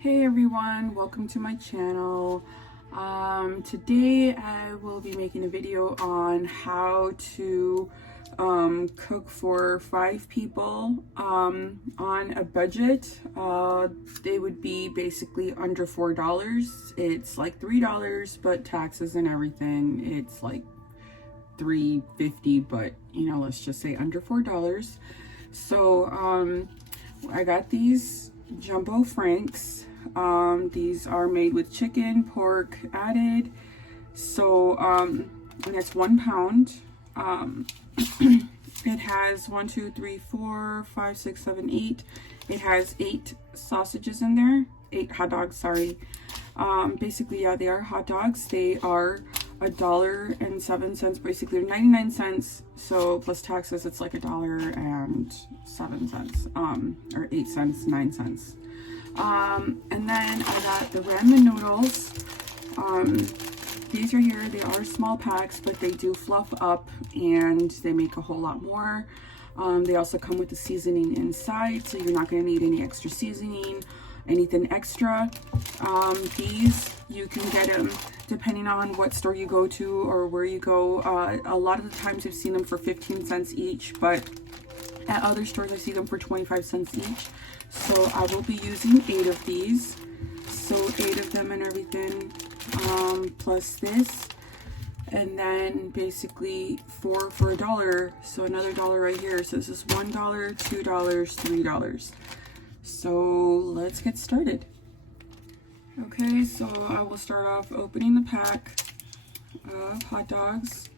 Hey everyone, welcome to my channel. Today I will be making a video on how to cook for 5 people on a budget. They would be basically under $4. It's like $3, but taxes and everything, it's like $3.50, but you know, let's just say under $4. So I got these jumbo franks. These are made with chicken, pork added. So and it's 1 pound. It has 1, 2, 3, 4, 5, 6, 7, 8. It has 8 sausages in there. 8 hot dogs, sorry. Basically, yeah, they are hot dogs. They are $1.07, basically, or 99 cents. So plus taxes, it's like $1.07, or 8 cents, 9 cents. And then I got the ramen noodles. These are here. They are small packs, but they do fluff up and they make a whole lot more. They also come with the seasoning inside, so you're not going to need any extra seasoning, anything extra. These, you can get them depending on what store you go to or where you go. A lot of the times I've seen them for 15 cents each, but at other stores I see them for 25 cents each. So I will be using 8 of these. So 8 of them and everything, plus this. And then basically 4 for $1. So another $1 right here. So this is $1, $2, $3. So let's get started. Okay, so I will start off opening the pack of hot dogs.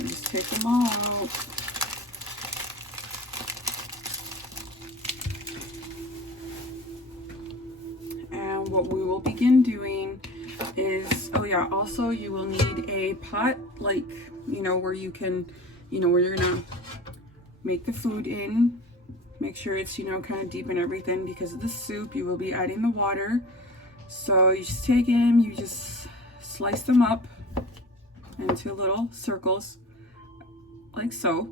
Just take them all out. And what we will begin doing is, oh yeah, also you will need a pot, like, you know, where you can, you know, where you're gonna make the food in. Make sure it's, you know, kind of deep in everything because of the soup. You will be adding the water. So you just take them, you just slice them up into little circles, like so.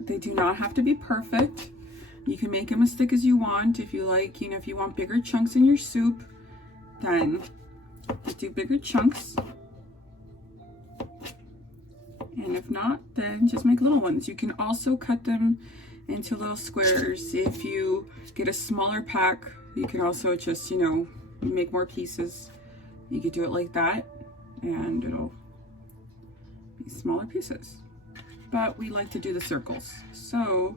They do not have to be perfect. You can make them as thick as you want. If you like, you know, if you want bigger chunks in your soup, then just do bigger chunks. And if not, then just make little ones. You can also cut them into little squares. If you get a smaller pack, you can also just, you know, make more pieces. You could do it like that and it'll be smaller pieces. But we like to do the circles, so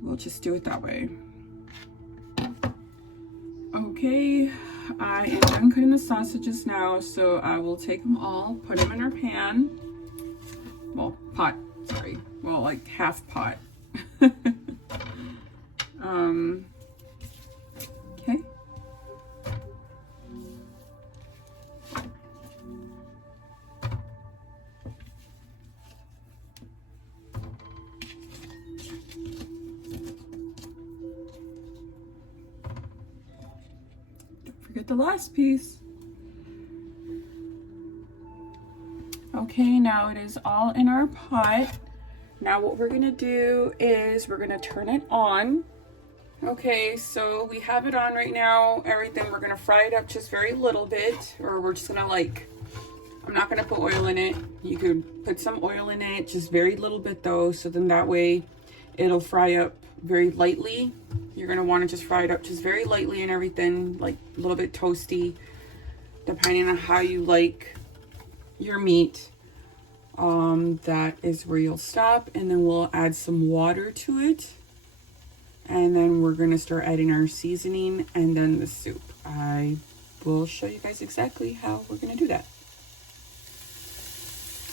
we'll just do it that way. Okay, I am done cutting the sausages now, so I will take them all, put them in our pan. Well, pot, sorry. Well, like half pot. Okay. Don't forget the last piece. Okay, now it is all in our pot. Now what we're gonna do is we're gonna turn it on. Okay, so we have it on right now, everything. We're gonna fry it up just very little bit, or we're just gonna, like, I'm not gonna put oil in it. You could put some oil in it, just very little bit though, so then that way it'll fry up very lightly. You're gonna wanna just fry it up just very lightly and everything, like a little bit toasty, depending on how you like your meat. That is where you'll stop, and then we'll add some water to it, and then we're gonna start adding our seasoning and then the soup. I will show you guys exactly how we're gonna do that.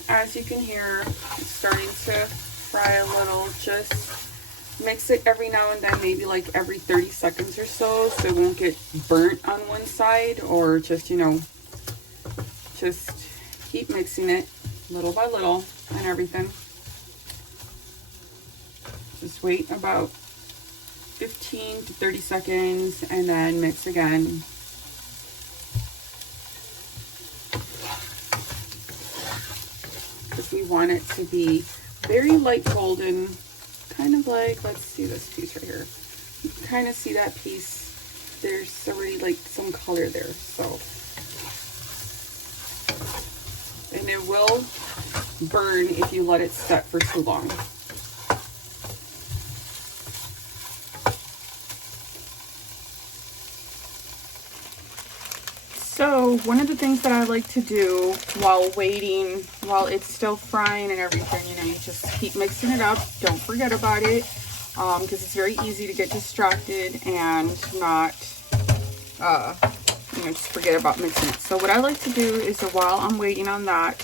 As you can hear, it's starting to fry a little. Just mix it every now and then, maybe like every 30 seconds or so it won't get burnt on one side, or just, you know, just keep mixing it little by little and everything. Just wait about 15 to 30 seconds and then mix again. Because we want it to be very light golden, kind of like, let's see this piece right here. You can kind of see that piece. There's already like some color there, so. And it will burn if you let it set for too long. So one of the things that I like to do while waiting, while it's still frying and everything, you know, you just keep mixing it up. Don't forget about it, because it's very easy to get distracted and not, you know, just forget about mixing it. So what I like to do is while I'm waiting on that,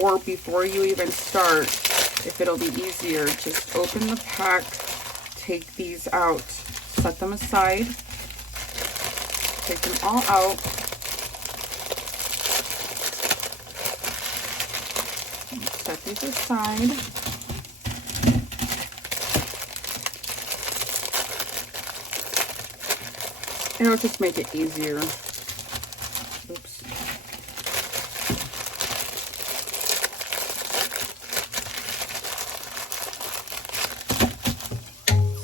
or before you even start, if it'll be easier, just open the pack, take these out, set them aside, take them all out. Set these aside. It'll just make it easier. Oops.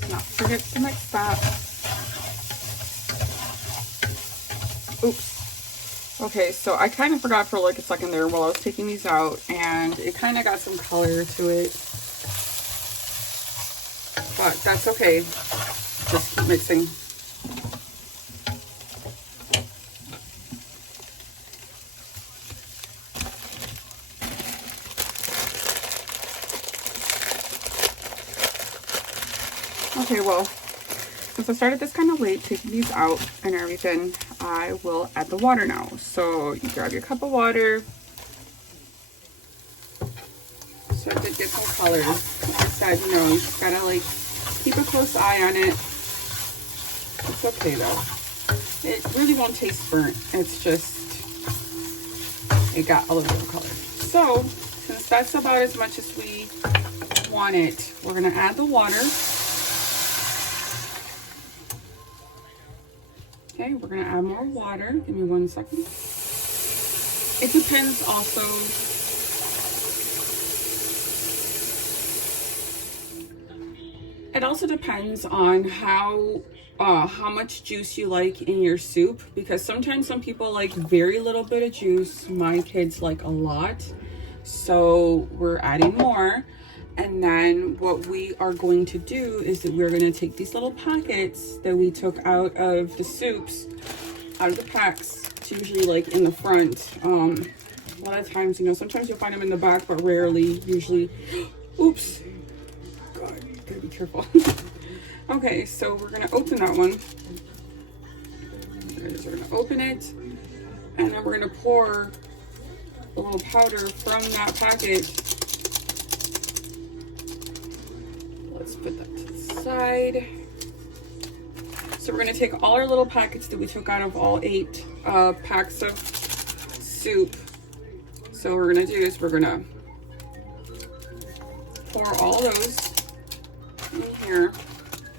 Not forget to mix that. Oops. Okay, so I kind of forgot for like a second there while I was taking these out, and it kind of got some color to it. But that's okay. Just keep mixing. Okay, well, since I started this kind of late, taking these out and everything, I will add the water now. So you grab your cup of water. So I did get some color. Like I said, you know, you just gotta like keep a close eye on it. It's okay though. It really won't taste burnt. It's just, it got a little bit of color. So since that's about as much as we want it, we're gonna add the water. Okay, we're gonna add more water. Give me 1 second. It depends also. It also depends on how much juice you like in your soup, because sometimes some people like very little bit of juice. My kids like a lot, so we're adding more. And then what we are going to do is that we're going to take these little packets that we took out of the soups, out of the packs. It's usually like in the front. A lot of times, you know, sometimes you'll find them in the back, but rarely, usually. Oops. God, gotta be careful. Okay, so we're going to open that one. We're going to open it, and then we're going to pour a little powder from that packet. Let's put that to the side. So we're going to take all our little packets that we took out of all 8 packs of soup. So what we're going to do is we're going to pour all those in here.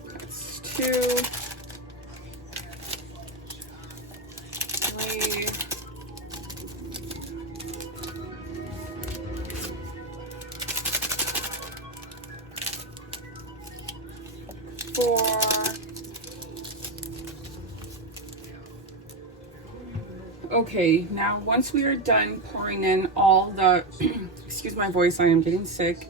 That's 2, 3, 4. Okay, now once we are done pouring in all the, excuse my voice, I am getting sick.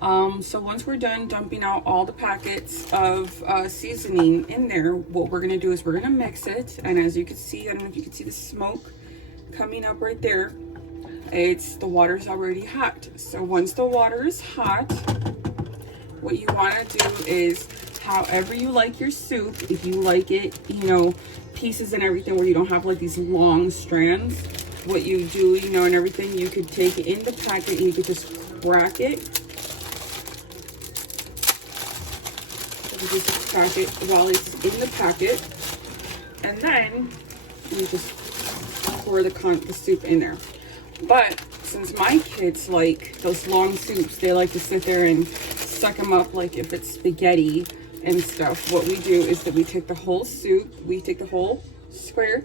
So once we're done dumping out all the packets of seasoning in there, what we're gonna do is we're gonna mix it. And as you can see, I don't know if you can see the smoke coming up right there. The water's already hot. So once the water is hot, what you wanna do is, however you like your soup, if you like it, you know, pieces and everything where you don't have like these long strands, what you do, you know, and everything, you could take it in the packet and you could just crack it. You just crack it while it's in the packet, and then you just pour the soup in there. But since my kids like those long soups, they like to sit there and suck them up like if it's spaghetti, and stuff, what we do is that we take the whole soup, we take the whole square,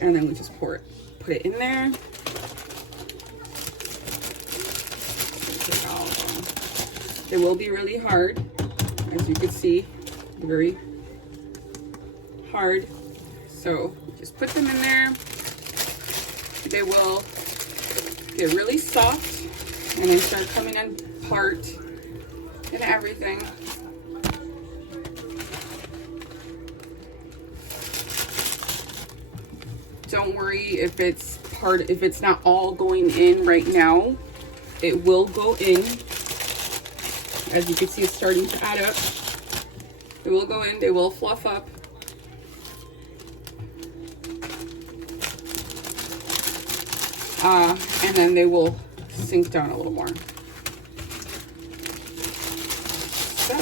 and then we just pour it. Put it in there. It will be really hard, as you can see, very hard. So just put them in there. They will get really soft and then start coming apart and everything. Don't worry if it's not all going in right now. It will go in. As you can see, it's starting to add up. It will go in, they will fluff up. And then they will sink down a little more. So,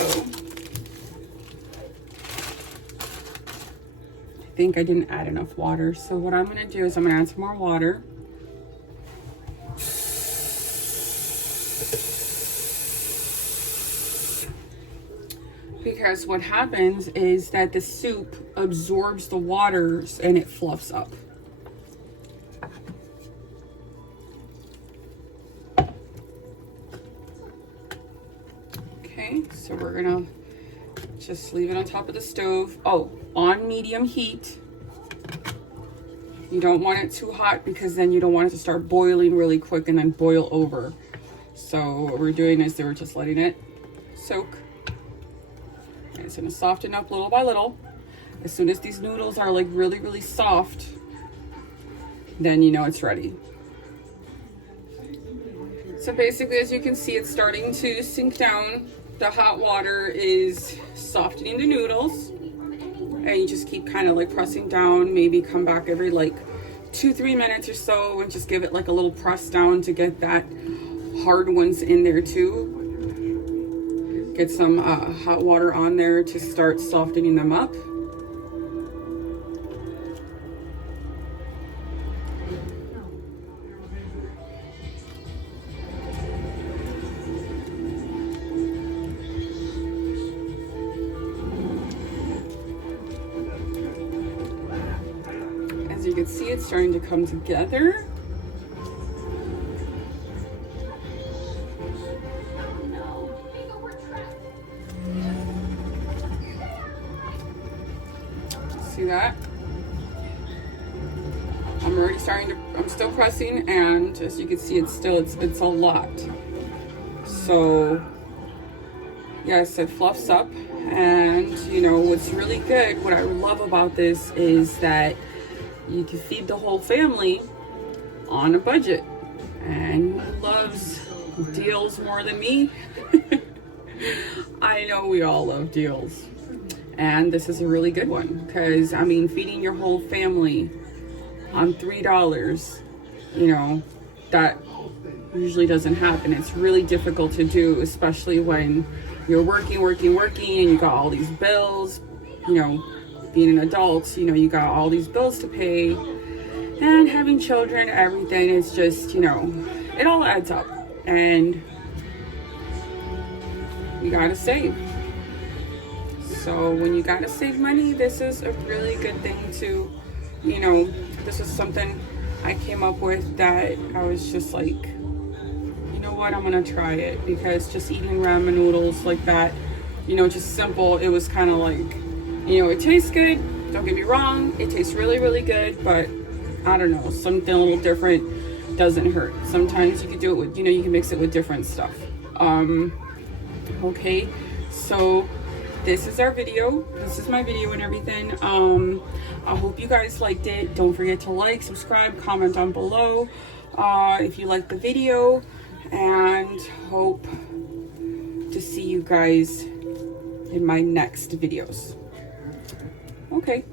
I think I didn't add enough water. So what I'm gonna do is I'm gonna add some more water. Because what happens is that the soup absorbs the waters and it fluffs up. Okay, so we're gonna just leave it on top of the stove. Oh, on medium heat. You don't want it too hot because then you don't want it to start boiling really quick and then boil over. So what we're doing is we're just letting it soak. And it's gonna soften up little by little. As soon as these noodles are like really, really soft, then you know it's ready. So basically, as you can see, it's starting to sink down. The hot water is softening the noodles. And you just keep kind of like pressing down, maybe come back every like 2-3 minutes or so and just give it like a little press down to get that hard ones in there too. Get some hot water on there to start softening them up. As you can see, it's starting to come together. See that? I'm already I'm still pressing, and as you can see, it's a lot. So yes, it fluffs up, and you know what's really good, what I love about this is that you can feed the whole family on a budget. And who loves deals more than me? I know we all love deals. And this is a really good one because, I mean, feeding your whole family on $3, you know, that usually doesn't happen. It's really difficult to do, especially when you're working, and you got all these bills, you know, being an adult, you know, you got all these bills to pay and having children, everything is just, you know, it all adds up and you gotta save. So when you gotta save money, this is a really good thing to, you know, this is something I came up with that I was just like, you know what, I'm gonna try it, because just eating ramen noodles like that, you know, just simple, it was kind of like, you know, it tastes good, don't get me wrong, it tastes really, really good, but I don't know, something a little different doesn't hurt. Sometimes you can do it with, you know, you can mix it with different stuff. Okay, so this is our video. This is my video and everything. I hope you guys liked it. Don't forget to like, subscribe, comment down below if you liked the video, and hope to see you guys in my next videos. Okay.